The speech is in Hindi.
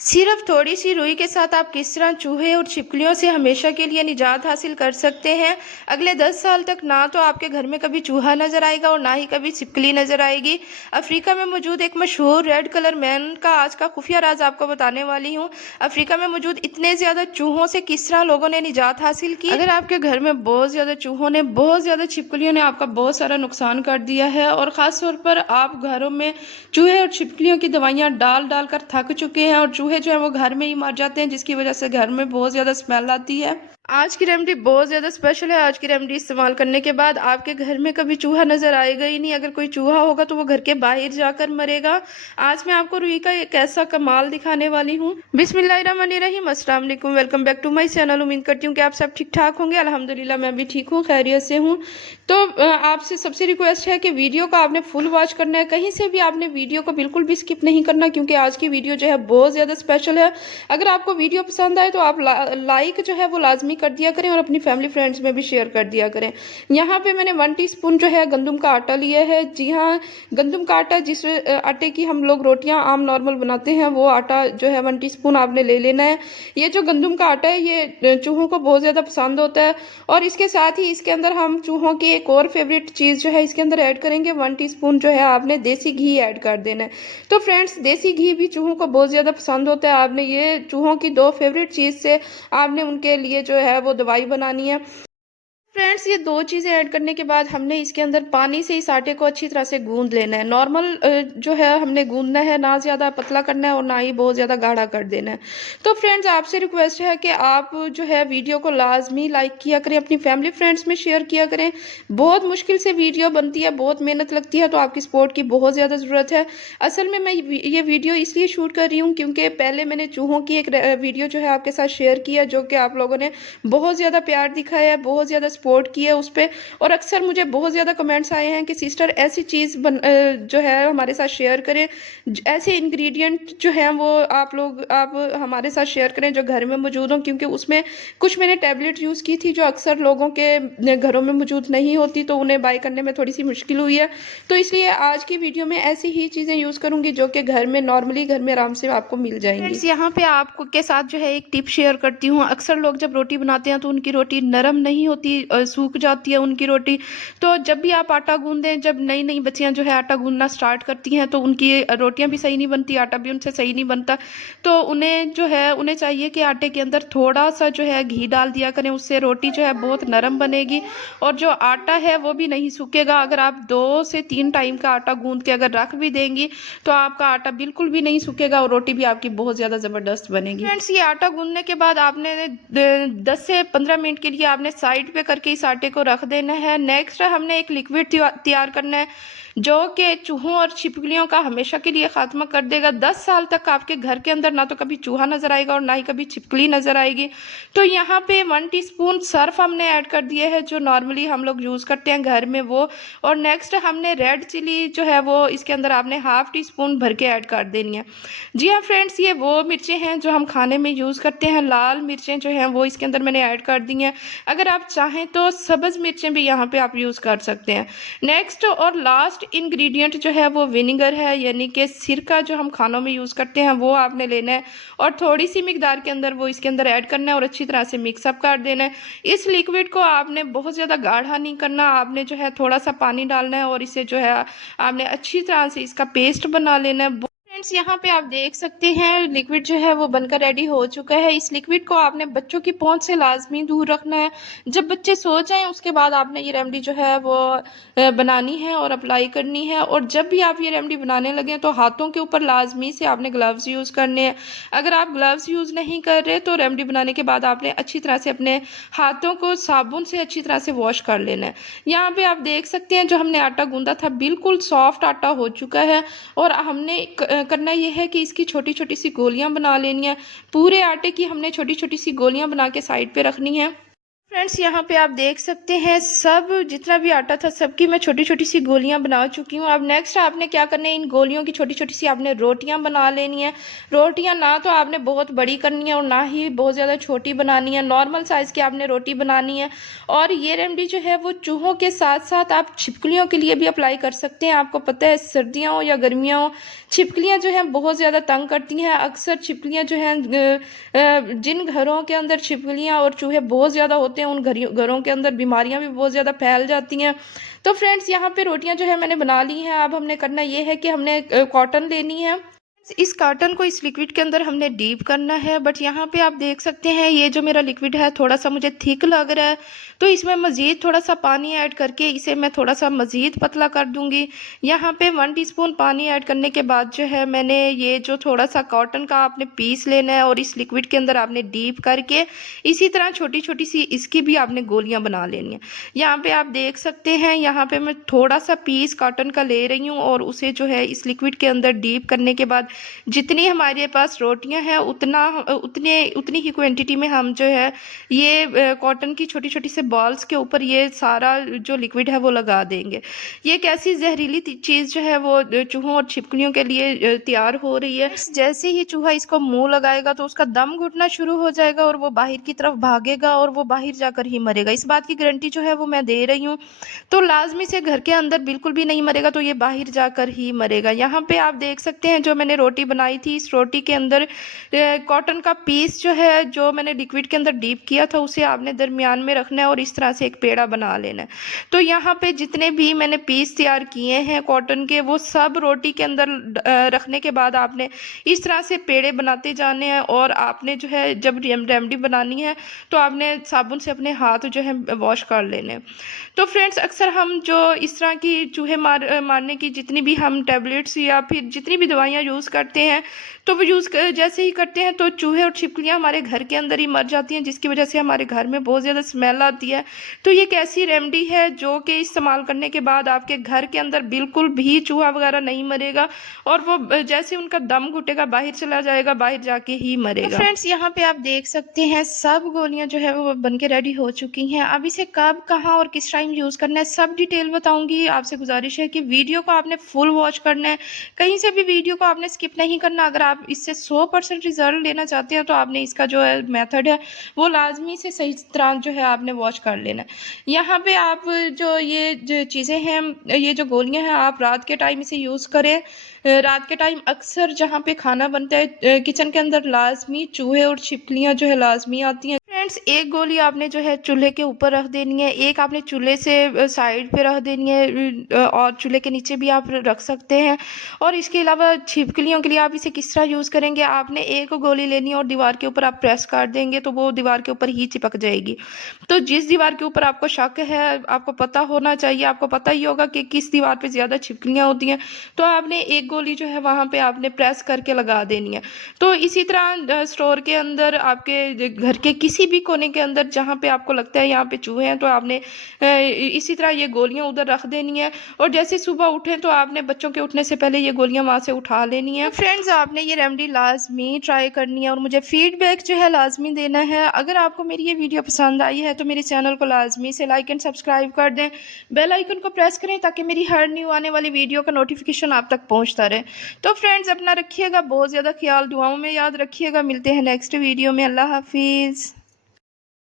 सिर्फ थोड़ी सी रुई के साथ आप किस तरह चूहे और छिपकलियों से हमेशा के लिए निजात हासिल कर सकते हैं। अगले 10 साल तक ना तो आपके घर में कभी चूहा नजर आएगा और ना ही कभी छिपकली नजर आएगी। अफ्रीका में मौजूद एक मशहूर रेड कलर मैन का आज का खुफिया राज आपको बताने वाली हूँ। अफ्रीका में मौजूद इतने ज्यादा चूहों से किस तरह लोगों ने निजात हासिल की। अगर आपके घर में बहुत ज्यादा चूहों ने, बहुत ज्यादा छिपकलियों ने आपका बहुत सारा नुकसान कर दिया है और खास तौर पर आप घरों में चूहे और छिपकलियों की दवाइयां डाल डाल कर थक चुके हैं और चूहे जो है वो घर में ही मर जाते हैं, जिसकी वजह से घर में बहुत ज़्यादा स्मेल आती है। आज की रेमेडी बहुत ज़्यादा स्पेशल है। आज की रेमेडी इस्तेमाल करने के बाद आपके घर में कभी चूहा नज़र आएगा ही नहीं। अगर कोई चूहा होगा तो वो घर के बाहर जाकर मरेगा। आज मैं आपको रुई का एक ऐसा कमाल दिखाने वाली हूँ। बिस्मिल्लाहिर्रहमानिर्रहीम, अस्सलाम वालेकुम, welcome back to my channel. उम्मीद करती हूँ कि आप सब ठीक ठाक होंगे। अल्हम्दुलिल्लाह मैं भी ठीक हूँ, खैरियत से हूँ। तो आपसे सबसे रिक्वेस्ट है कि वीडियो को आपने फुल वॉच करना है, कहीं से भी आपने वीडियो को बिल्कुल भी स्किप नहीं करना, क्योंकि आज की वीडियो जो है बहुत ज़्यादा स्पेशल है। अगर आपको वीडियो पसंद आए तो आप लाइक जो है वो लाजमी कर दिया करें और अपनी फैमिली फ्रेंड्स में भी शेयर कर दिया करें। यहाँ पे मैंने 1 टीस्पून जो है गंदम का आटा लिया है। जी हाँ, गंदम का आटा, जिस आटे की हम लोग रोटियां आम नॉर्मल बनाते हैं, वो आटा जो है 1 टीस्पून आपने ले लेना है। ये जो गंदम का आटा है ये चूहों को बहुत ज़्यादा पसंद होता है। और इसके साथ ही इसके अंदर हम चूहों की एक और फेवरेट चीज़ जो है इसके अंदर ऐड करेंगे। 1 टीस्पून जो है आपने देसी घी ऐड कर देना है। तो फ्रेंड्स, देसी घी भी चूहों को बहुत ज़्यादा पसंद होता है। आपने ये चूहों की 2 फेवरेट चीज़ से आपने उनके लिए जो है वो दवाई बनानी है। फ्रेंड्स, ये 2 चीज़ें ऐड करने के बाद हमने इसके अंदर पानी से इस आटे को अच्छी तरह से गूंद लेना है। नॉर्मल जो है हमने गूंदना है, ना ज़्यादा पतला करना है और ना ही बहुत ज़्यादा गाढ़ा कर देना है। तो फ्रेंड्स, आपसे रिक्वेस्ट है कि आप जो है वीडियो को लाजमी लाइक किया करें, अपनी फैमिली फ्रेंड्स में शेयर किया करें। बहुत मुश्किल से वीडियो बनती है, बहुत मेहनत लगती है, तो आपकी सपोर्ट की बहुत ज़्यादा ज़रूरत है। असल में मैं ये वीडियो इसलिए शूट कर रही हूँ क्योंकि पहले मैंने चूहों की एक वीडियो जो है आपके साथ शेयर किया, जो कि आप लोगों ने बहुत ज़्यादा प्यार दिखाया है, बहुत ज़्यादा सपोर्ट की है उस पे। और अक्सर मुझे बहुत ज़्यादा कमेंट्स आए हैं कि सिस्टर ऐसी चीज़ जो है हमारे साथ शेयर करें, ऐसे इंग्रेडिएंट जो हैं वो आप हमारे साथ शेयर करें जो घर में मौजूद हों, क्योंकि उसमें कुछ मैंने टैबलेट यूज़ की थी जो अक्सर लोगों के घरों में मौजूद नहीं होती, तो उन्हें बाय करने में थोड़ी सी मुश्किल हुई है। तो इसलिए आज की वीडियो में ऐसी ही चीज़ें यूज़ करूँगी जो कि घर में नॉर्मली घर में आराम से आपको मिल जाएंगी। फ्रेंड्स, यहाँ पे आपको के साथ जो है एक टिप शेयर करती हूँ। अक्सर लोग जब रोटी बनाते हैं तो उनकी रोटी नरम नहीं होती, सूख जाती है उनकी रोटी। तो जब भी आप आटा गूंदें, जब नई नई बच्चियां जो है आटा गूंदना स्टार्ट करती हैं तो उनकी रोटियां भी सही नहीं बनती, आटा भी उनसे सही नहीं बनता। तो उन्हें जो है उन्हें चाहिए कि आटे के अंदर थोड़ा सा जो है घी डाल दिया करें, उससे रोटी जो है बहुत नरम बनेगी और जो आटा है वो भी नहीं सूखेगा। अगर आप 2 से 3 टाइम का आटा गूंद के अगर रख भी देंगी तो आपका आटा बिल्कुल भी नहीं सूखेगा और रोटी भी आपकी बहुत ज़्यादा ज़बरदस्त बनेगी। फ्रेंड्स, ये आटा गूंदने के बाद आपने 10 से 15 मिनट के लिए आपने साइड पे करके इस आटे को रख देना है। नेक्स्ट हमने एक लिक्विड तैयार करना है जो कि चूहों और छिपकलियों का हमेशा के लिए खात्मा कर देगा। 10 साल तक आपके घर के अंदर ना तो कभी चूहा नजर आएगा और ना ही कभी छिपकली नजर आएगी। तो यहाँ पे 1 टीस्पून सर्फ हमने ऐड कर दिया है जो नॉर्मली हम लोग यूज़ करते हैं घर में, वो। और नेक्स्ट हमने रेड चिली जो है वो इसके अंदर आपने 1/2 टीस्पून भर के ऐड कर देनी है। जी हाँ फ्रेंड्स, ये वो मिर्चें हैं जो हम खाने में यूज़ करते हैं। लाल मिर्चें जो हैं वो इसके अंदर मैंने ऐड कर दी हैं। अगर आप चाहें तो सब्ज़ मिर्चें भी यहाँ पे आप यूज़ कर सकते हैं। नेक्स्ट और लास्ट इंग्रेडिएंट जो है वो विनेगर है, यानी कि सिरका जो हम खानों में यूज़ करते हैं वो आपने लेना है और थोड़ी सी मिकदार के अंदर वो इसके अंदर ऐड करना है और अच्छी तरह से मिक्सअप कर देना है। इस लिक्विड को आपने बहुत ज़्यादा गाढ़ा नहीं करना, आपने जो है थोड़ा सा पानी डालना है और इसे जो है आपने अच्छी तरह से इसका पेस्ट बना लेना है। फ्रेंड्स, यहाँ पे आप देख सकते हैं लिक्विड जो है वो बनकर रेडी हो चुका है। इस लिक्विड को आपने बच्चों की पहुंच से लाजमी दूर रखना है। जब बच्चे सो जाएं उसके बाद आपने ये रेमेडी जो है वो बनानी है और अप्लाई करनी है। और जब भी आप ये रेमेडी बनाने लगें तो हाथों के ऊपर लाजमी से आपने ग्लव्स यूज़ करने हैं। अगर आप ग्लव्स यूज़ नहीं कर रहे तो रेमेडी बनाने के बाद आपने अच्छी तरह से अपने हाथों को साबुन से अच्छी तरह से वॉश कर लेना है। यहाँ पे आप देख सकते हैं जो हमने आटा गूंदा था बिल्कुल सॉफ्ट आटा हो चुका है और हमने करना यह है कि इसकी छोटी छोटी सी गोलियां बना लेनी है। पूरे आटे की हमने छोटी छोटी सी गोलियां बना के साइड पे रखनी है। फ्रेंड्स यहाँ पे आप देख सकते हैं सब जितना भी आटा था सबकी मैं छोटी छोटी सी गोलियां बना चुकी हूँ। अब नेक्स्ट आपने क्या करना है, इन गोलियों की छोटी छोटी सी आपने रोटियां बना लेनी है। रोटियां ना तो आपने बहुत बड़ी करनी है और ना ही बहुत ज़्यादा छोटी बनानी है, नॉर्मल साइज़ की आपने रोटी बनानी है। और ये रेमेडी जो है वो चूहों के साथ साथ आप छिपकलियों के लिए भी अप्लाई कर सकते हैं। आपको पता है सर्दियाँ हो या गर्मियाँ हो, छिपकलियाँ जो हैं बहुत ज़्यादा तंग करती हैं। अक्सर छिपकलियाँ जो हैं जिन घरों के अंदर छिपकलियाँ और चूहे बहुत ज़्यादा होते हैं उन घरों के अंदर बीमारियाँ भी बहुत ज़्यादा फैल जाती हैं। तो फ्रेंड्स यहाँ पे रोटियाँ जो है मैंने बना ली हैं। अब हमने करना ये है कि हमने कॉटन लेनी है। इस कॉटन को इस लिक्विड के अंदर हमने डीप करना है। बट यहाँ पे आप देख सकते हैं ये जो मेरा लिक्विड है थोड़ा सा मुझे थिक लग रहा है, तो इसमें मज़ीद थोड़ा सा पानी ऐड करके इसे मैं थोड़ा सा मज़ीद पतला कर दूंगी। यहाँ पे 1 टीस्पून पानी ऐड करने के बाद जो है मैंने ये जो थोड़ा सा कॉटन का आपने पीस लेना है और इस लिक्विड के अंदर आपने डीप करके इसी तरह छोटी छोटी सी इसकी भी आपने गोलियां बना लेनी है। यहाँ पे आप देख सकते हैं यहाँ पे मैं थोड़ा सा पीस कॉटन का ले रही हूँ और उसे जो है इस लिक्विड के अंदर डीप करने के बाद जितनी हमारे पास रोटियां हैं उतनी ही क्वांटिटी में हम जो है ये कॉटन की छोटी छोटी से बॉल्स के ऊपर ये सारा जो लिक्विड है वो लगा देंगे। ये एक ऐसी जहरीली चीज़ जो है वो चूहों और छिपकलियों के लिए तैयार हो रही है। जैसे ही चूहा इसको मुंह लगाएगा तो उसका दम घुटना शुरू हो जाएगा और वो बाहर की तरफ भागेगा और वो बाहर जाकर ही मरेगा। इस बात की गारंटी जो है वो मैं दे रही हूँ। तो लाजमी से घर के अंदर बिल्कुल भी नहीं मरेगा, तो ये बाहर जाकर ही मरेगा। यहाँ पे आप देख सकते हैं जो मैंने रोटी बनाई थी इस रोटी के अंदर कॉटन का पीस जो है जो मैंने लिक्विड के अंदर डीप किया था उसे आपने दरमियान में रखना है और इस तरह से एक पेड़ा बना लेना है। तो यहाँ पे जितने भी मैंने पीस तैयार किए हैं कॉटन के वो सब रोटी के अंदर रखने के बाद आपने इस तरह से पेड़े बनाते जाने हैं। और आपने जो है जब रेमडी बनानी है तो आपने साबुन से अपने हाथ जो है वॉश कर लेने हैं। तो फ्रेंड्स अक्सर हम जो इस तरह की चूहे मारने की जितनी भी हम टैबलेट्स या फिर जितनी भी दवाइयाँ यूज़ करते हैं तो वो जैसे ही करते हैं तो चूहे और छिपकलियाँ हमारे घर के अंदर ही मर जाती हैं, जिसकी वजह से हमारे घर में बहुत ज़्यादा स्मेल आती है। तो ये एक ऐसी रेमेडी है जो कि इस्तेमाल करने के बाद आपके घर के अंदर बिल्कुल भी चूहा वगैरह नहीं मरेगा और वो जैसे उनका दम घुटेगा बाहर चला जाएगा, बाहर जाके ही मरेगा। तो फ्रेंड्स यहाँ पे आप देख सकते हैं सब गोलियां जो है वो बन के रेडी हो चुकी हैं। अब इसे कब कहाँ और किस टाइम यूज़ करना है सब डिटेल बताऊंगी। आपसे गुजारिश है कि वीडियो को आपने फुल वॉच करना है, कहीं से भी वीडियो को आपने स्किप नहीं करना। अगर आप इससे 100% रिजल्ट लेना चाहते हैं तो आपने इसका जो है मेथड है वो लाजमी से सही तरह जो है आपने वॉच कर लेना है। यहाँ पे आप जो ये जो चीज़ें हैं ये जो गोलियां हैं आप रात के टाइम इसे यूज़ करें। रात के टाइम अक्सर जहाँ पे खाना बनता है किचन के अंदर लाजमी चूहे और छिपकलियाँ जो है लाजमी आती हैं। फ्रेंड्स एक गोली आपने जो है चूल्हे के ऊपर रख देनी है, एक आपने चूल्हे से साइड पे रख देनी है और चूल्हे के नीचे भी आप रख सकते हैं। और इसके अलावा छिपकलियों के लिए आप इसे किस तरह यूज़ करेंगे, आपने एक गोली लेनी है और दीवार के ऊपर आप प्रेस कर देंगे तो वो दीवार के ऊपर ही चिपक जाएगी। तो जिस दीवार के ऊपर आपको शक है आपको पता होना चाहिए, आपको पता ही होगा कि किस दीवार पे ज़्यादा छिपकलियाँ होती हैं, तो आपने एक गोली जो है वहाँ पे आपने प्रेस करके लगा देनी है। तो इसी तरह स्टोर के अंदर आपके घर के किसी भी कोने के अंदर जहाँ पे आपको लगता है यहाँ पे चूहे हैं तो आपने इसी तरह ये गोलियाँ उधर रख देनी है। और जैसे सुबह उठें तो आपने बच्चों के उठने से पहले ये गोलियाँ वहाँ से उठा लेनी है। फ्रेंड्स आपने ये रेमेडी लाजमी ट्राई करनी है और मुझे फीडबैक जो है लाजमी देना है। अगर आपको मेरी ये वीडियो पसंद आई है तो मेरे चैनल को लाजमी से लाइक एंड सब्सक्राइब कर दें, बेल आइकन को प्रेस करें ताकि मेरी हर न्यू आने वाली वीडियो का नोटिफिकेशन आप तक पहुंचता रहे। तो फ्रेंड्स अपना रखिएगा बहुत ज़्यादा ख्याल, दुआओं में याद रखिएगा। मिलते हैं नेक्स्ट वीडियो में। अल्लाह हाफिज़।